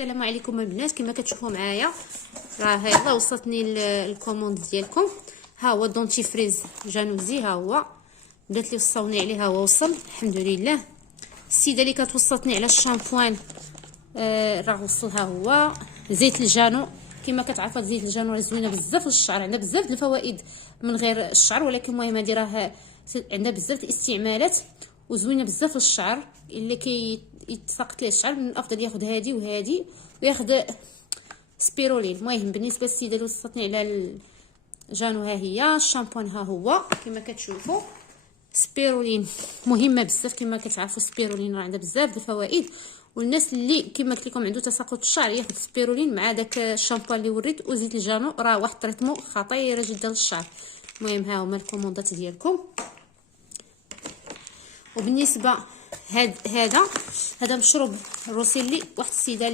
السلام عليكم البنات. كما كتشوفوا معايا راه يلاه وصلتني الكوموند ديالكم. ها هو دونتيفريز جانوزي، ها هو بدات لي وصوني عليه، ها هو وصل الحمد لله. السيده اللي كتوصلتني على الشامبوان راه وصل. ها هو زيت الجانو، كما كتعرفوا زيت الجانو راه زوينه بزاف للشعر، عندها بزاف د الفوائد من غير الشعر، ولكن المهم هذه راه عندها بزاف الاستعمالات وزوينه بزاف للشعر. اللي يتساقط ليه الشعر من الافضل ياخذ هذه وهذه وياخذ سبيرولين. المهم بالنسبه للسيده اللي وصلتني على الجانو، ها هي الشامبوان، ها هو كما كتشوفوا سبيرولين مهمه بزاف. كما كتعرفوا سبيرولين راه عندها بزاف د الفوائد، والناس اللي كما قلت لكم عنده تساقط الشعر ياخذ سبيرولين مع داك الشامبوان اللي وريت وزيت الجانو، راه واحد التريتمون خطيره جدا للشعر. المهم ها هما الكوموندات ديالكم. وبالنسبه هذا مشروب روسيلي، واحد السيده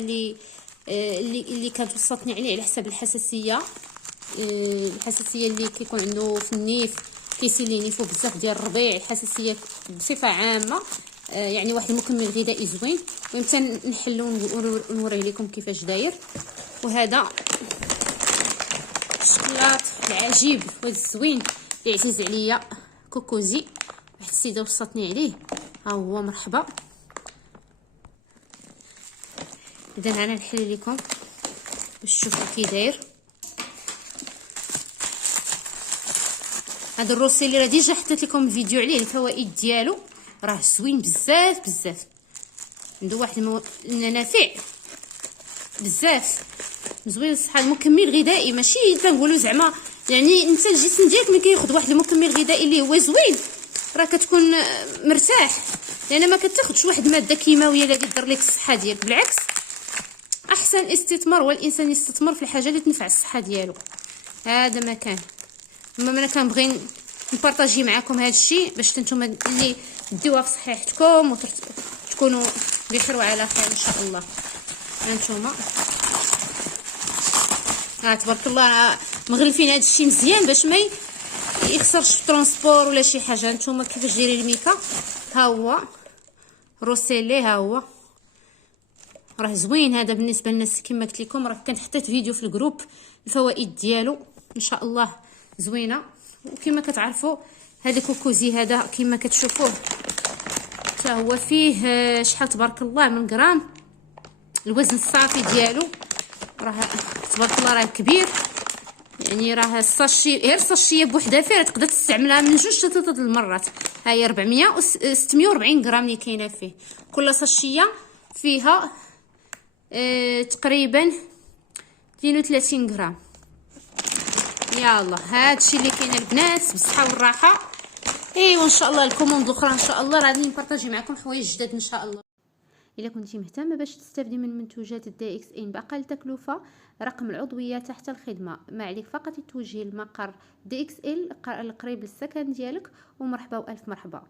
اللي كانت وصلتني عليه على حساب الحساسيه اللي كيكون عنده في النيف، كيسيل لي نيفو بزاف ديال الربيع، الحساسيه بصفه عامه. يعني واحد المكمل غذائي زوين، ويمكن نحلو ونوريه لكم كيفاش داير. وهذا الشكلاط العجيب والزوين اللي عزيز عليا، كوكوزي، واحد السيده وصلتني عليه، ها هو مرحبا. اذا انا نحل لكم باش تشوفوا كي داير. هذا الروسيلي راه ديجا حطيت لكم الفيديو عليه، الفوائد ديالو راه زوين بزاف بزاف، عنده واحد المنافع بزاف زوين للصحه. المكمل غذائي ماشي تنقولوا زعما يعني انت الجسم ديالك ملي كياخذ واحد المكمل غذائي اللي هو زوين راه كتكون مرتاح، لان ما كتاخذش واحد ماده كيماويه اللي تضر لك الصحه ديالك. بالعكس، احسن استثمار هو الانسان يستثمر في الحاجه اللي تنفع الصحه ديالو. هذا ما كان، اما انا كنبغي نبارطاجي معكم هذا الشيء باش نتوما اللي ديوها في صحيحتكم وتكونوا بخير وعلى خير ان شاء الله. هانتوما تبارك الله مغلفين هذا الشيء مزيان باش ما يخسرش في الترونسبور ولا شي حاجه. هانتوما كيفاش دايرين الميكا، ها هو روسيلي، ها هو راه زوين. هذا بالنسبه للناس كما قلت لكم، راه كنت حطيت فيديو في الجروب الفوائد ديالو ان شاء الله زوينه. وكما كتعرفوا هذا كوكوزي، هذا كما كتشوفوه حتى هو فيه شحال تبارك الله من غرام. الوزن الصافي ديالو راه تبارك الله راه كبير، يعني راه الساشي غير الساشيه بوحدها فيها تقدر تستعملها من 2 حتى 3 المرات. ها هي 640 غرام اللي كاينه فيه، كل ساشيه فيها تقريبا 32 غرام. يلا هادشي اللي كاين البنات، بالصحه والراحه. ايوا ان شاء الله الكوموند الاخرى ان شاء الله غادي نبارطاجي معكم حوايج جداد ان شاء الله. الا كنتي مهتمه باش تستافدي من منتوجات دي اكس ان باقل تكلفه، رقم العضويه تحت الخدمه. ما عليك فقط التوجيه لمقر دي اكس ال القريب للسكن ديالك. ومرحبا والف مرحبا.